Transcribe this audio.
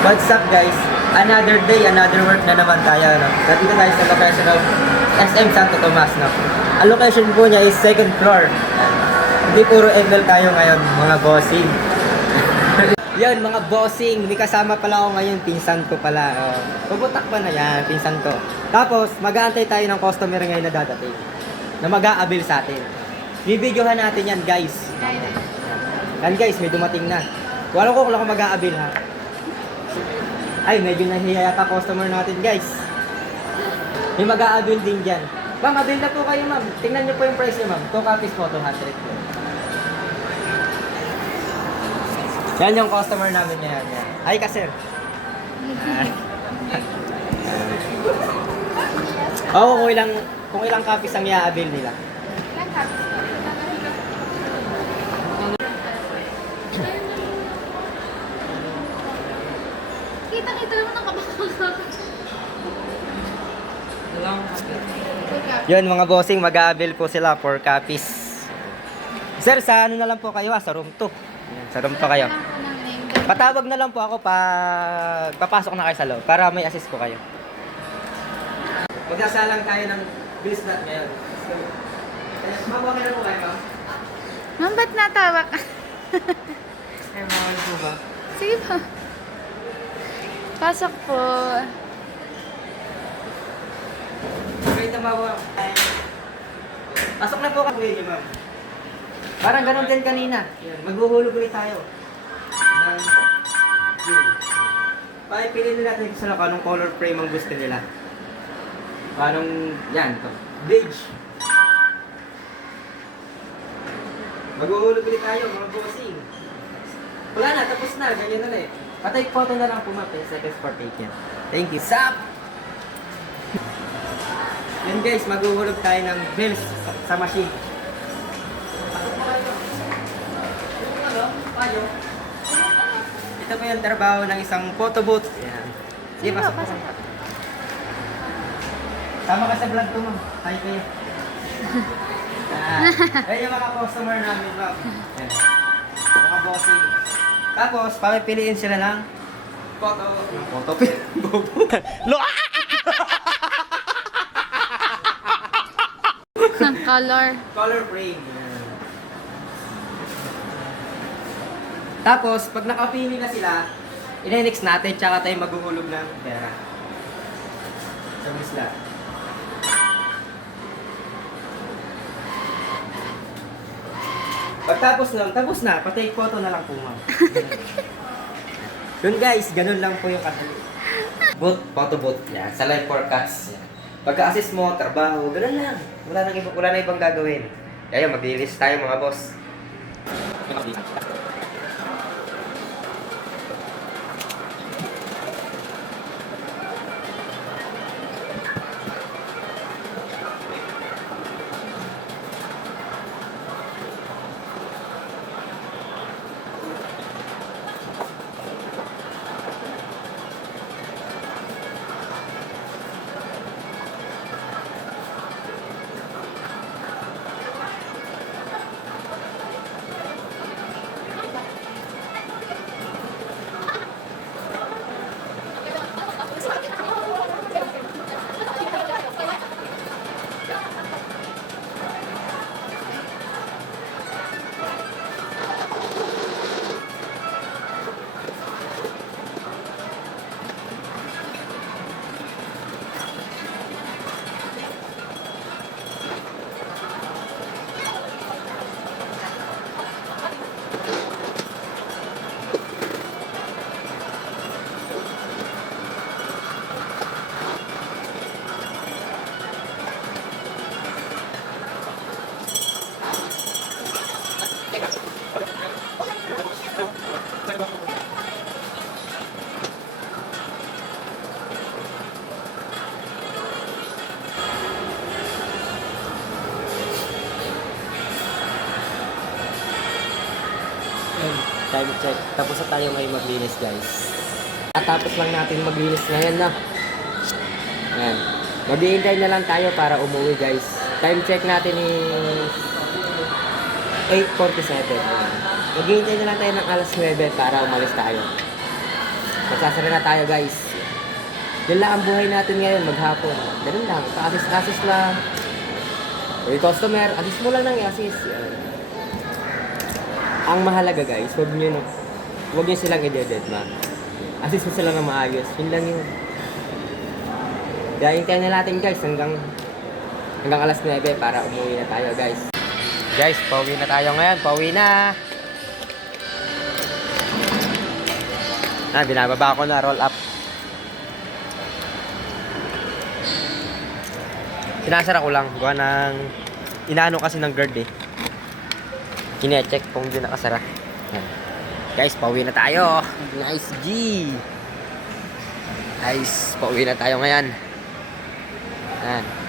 What's up guys? Another day, another work na naman tayo. No? Nandito tayo sa location of SM Santo Tomas. No? Ang location po niya is second floor. Hindi puro ML tayo ngayon, mga bossing. Yan, mga bossing. May kasama pala ako ngayon, pinsan ko pala. Puputak pa na yan, pinsan ko. Tapos, mag-aantay tayo ng customer ngayon na dadating. Na mag-aabil sa atin. Bibidyohan natin yan guys. Yan guys, may dumating na. Wala ko kung ako mag-aabil ha. Ay, medyo nahiya yata customer natin guys. May mag-aabil din dyan. Ma'am, abil na po kayo ma'am. Tingnan nyo po yung price nyo ma'am. 2 copies po, 200 po. Yan yung customer namin ngayon. Yan. Ay ka sir. Oo, kung ilang copies ang i-aabil nila. Kita-kita naman ang kabakang. Yun mga bossing, mag-aabil po sila for copies. Sir, sa ano na lang po kayo sa room 2. Yan, sa room 2 kayo. Patawag na lang po ako pag papasok na kayo sa loob para may assist po kayo. Magsasalang tayo ng bills na ngayon. So, ma'am, okay na po kayo ma'am? Ma'am, ba't natawa ka? Ay, mawal po ba? Sige po. Pasok po. Wait na ma'am. Pasok na po kayo ma'am. Parang ganun din kanina. Yan, maghuhulog ulit tayo. Piliin nila natin sa anong color frame ang gusto nila. Anong, yan, to. Beige. Maghuhulog ulit tayo, mga bossing. Wala na, tapos na, ganyan na eh. Patay photo na lang po ma'am, 10 seconds for take yan. Thank you. Sup! Yan guys, maghuhulog tayo ng bills sa machine. Pasok mo kayo. Ano? Payo? Ito po yung trabaho ng isang photo booth. Yan. Sige, pasok po. Tama ka sa vlog ko, ma'am. Hi kayo. Ayan yung mga customer namin, ma'am. Yan. Mga bossing. Tapos, papipiliin sila ng photo bobo. Ng color. Color frame. Yan. Tapos, pag nakapili na sila, i-next natin, tsaka tayo maghuhulog ng pera. Sa misla. Pagtapos nun, tapos na. Patake photo na lang po, ma'am. Yun guys, ganun lang po yung kadali. Booth, photo booth. Yan, sa live forecast. Yan. Pagka-assist mo, trabaho, ganun lang. Wala na ibang gagawin. Kaya mag-release tayo mga boss. Time check. Tapos na tayo ngayon maglinis guys. At tapos lang natin maglinis ngayon na. Ayan. Maghihintay na lang tayo para umuwi guys. Time check natin is 8:47. Maghihintay na lang tayo ng alas 9 para umalis tayo. Magsasara na tayo guys. Yan lang ang buhay natin ngayon, maghapon. Ganun lang, pa-assist lang. O yung customer, assist mo lang ng i-assist. Yan. Ang mahalaga guys, huwag nyo silang i-dead man. Assist mo sila ng maayos. Yun lang yun. Kaya hintayin na natin guys hanggang alas 9 para umuwi na tayo guys. Guys, pauwi na tayo ngayon. Pauwi na. Binababa ko na, roll up. Sinasara ko lang. Gawa ng inaano kasi ng guard eh. Kine-check kung hindi nakasara. Yan. Guys, pauwi na tayo. Nice G. Nice, pauwi na tayo ngayon. Yan.